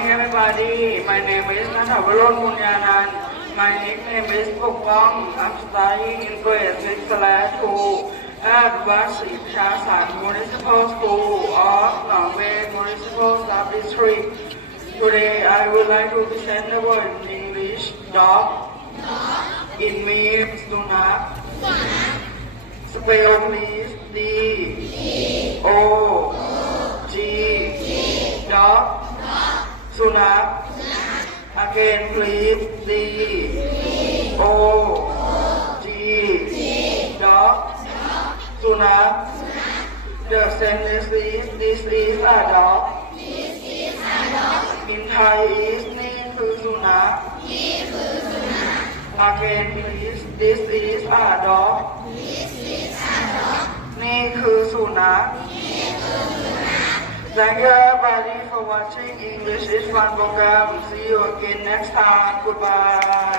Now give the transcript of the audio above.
morning, everybody. My name is Nathavalon Munyanan. My nickname is Pokpong. I'm studying in grade 6/2 at Vashi Chasan Municipal School of Nongwei Municipal Sub-District. Today, I would like to present the word in English, dog. It means sunak. Spell please, D-O-G, dog, sunak. Again please, D-O-G, dog, sunak. The sentence is, this is a dog. In Thai is นี่คือสุนัข Again please, this is a dog. นี่คือสุนัข Thank you everybody for watching English is Fun program. See you again next time. Goodbye.